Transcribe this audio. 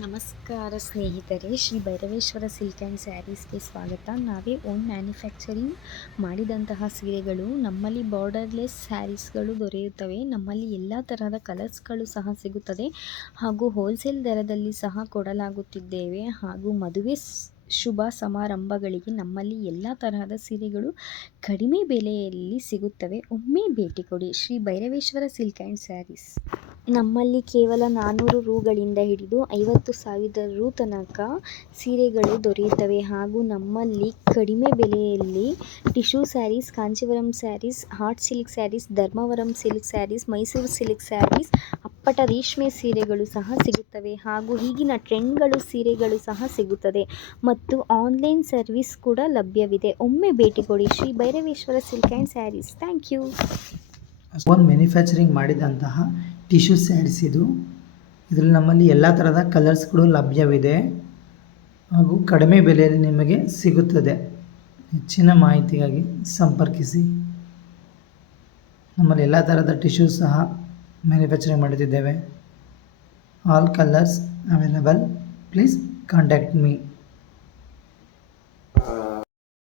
ನಮಸ್ಕಾರ ಸ್ನೇಹಿತರೆ, Shri Bhairaveshwara silk and ಸ್ಯಾರೀಸ್ಗೆ ಸ್ವಾಗತ. ನಾವೇ ಓನ್ ಮ್ಯಾನುಫ್ಯಾಕ್ಚರಿಂಗ್ ಮಾಡಿದಂತಹ ಸೀರೆಗಳು, ನಮ್ಮಲ್ಲಿ ಬಾರ್ಡರ್ಲೆಸ್ ಸ್ಯಾರೀಸ್ಗಳು ದೊರೆಯುತ್ತವೆ. ನಮ್ಮಲ್ಲಿ ಎಲ್ಲ ತರಹದ ಕಲರ್ಸ್ಗಳು ಸಹ ಸಿಗುತ್ತದೆ ಹಾಗೂ ಹೋಲ್ಸೇಲ್ ದರದಲ್ಲಿ ಸಹ ಕೊಡಲಾಗುತ್ತಿದ್ದೇವೆ. ಹಾಗೂ ಮದುವೆ ಶುಭ ಸಮಾರಂಭಗಳಿಗೆ ನಮ್ಮಲ್ಲಿ ಎಲ್ಲ ತರಹದ ಸೀರೆಗಳು ಕಡಿಮೆ ಬೆಲೆಯಲ್ಲಿ ಸಿಗುತ್ತವೆ. ಒಮ್ಮೆ ಭೇಟಿ ಕೊಡಿ ಶ್ರೀ ಭೈರವೇಶ್ವರ ಸಿಲ್ಕ್ ಆ್ಯಂಡ್ ಸ್ಯಾರೀಸ್. ನಮ್ಮಲ್ಲಿ ಕೇವಲ 400 ರೂಗಳಿಂದ ಹಿಡಿದು 50,000 ರು ತನಕ ಸೀರೆಗಳು ದೊರೆಯುತ್ತವೆ. ಹಾಗೂ ನಮ್ಮಲ್ಲಿ ಕಡಿಮೆ ಬೆಲೆಯಲ್ಲಿ tissue sarees, Kanjeevaram sarees, hot silk sarees, Dharmavaram silk sarees, Mysore silk sarees, ಅಪ್ಪಟ ರೇಷ್ಮೆ ಸೀರೆಗಳು ಸಹ ಸಿಗುತ್ತವೆ. ಹಾಗೂ ಈಗಿನ ಟ್ರೆಂಡ್ಗಳು ಸೀರೆಗಳು ಸಹ ಸಿಗುತ್ತದೆ ಮತ್ತು ಆನ್ಲೈನ್ ಸರ್ವಿಸ್ ಕೂಡ ಲಭ್ಯವಿದೆ. ಒಮ್ಮೆ ಭೇಟಿ ಕೊಡಿ Shri Bhairaveshwara silk and sarees. Thank you. Own manufacturing ಮಾಡಿದಂತಹ ಟಿಶ್ಯೂ ಸ್ಯಾರೀಸ್ ಇದರಲ್ಲಿ ನಮ್ಮಲ್ಲಿ ಎಲ್ಲ ಥರದ ಕಲರ್ಸ್ಗಳು ಲಭ್ಯವಿದೆ ಹಾಗೂ ಕಡಿಮೆ ಬೆಲೆಯಲ್ಲಿ ನಿಮಗೆ ಸಿಗುತ್ತದೆ. ಹೆಚ್ಚಿನ ಮಾಹಿತಿಗಾಗಿ ಸಂಪರ್ಕಿಸಿ. ನಮ್ಮಲ್ಲಿ ಎಲ್ಲ ಥರದ ಟಿಶ್ಯೂ ಸಹ ಮ್ಯಾನುಫ್ಯಾಕ್ಚರಿಂಗ್ ಮಾಡುತ್ತಿದ್ದೇವೆ. All colours available. Please contact me.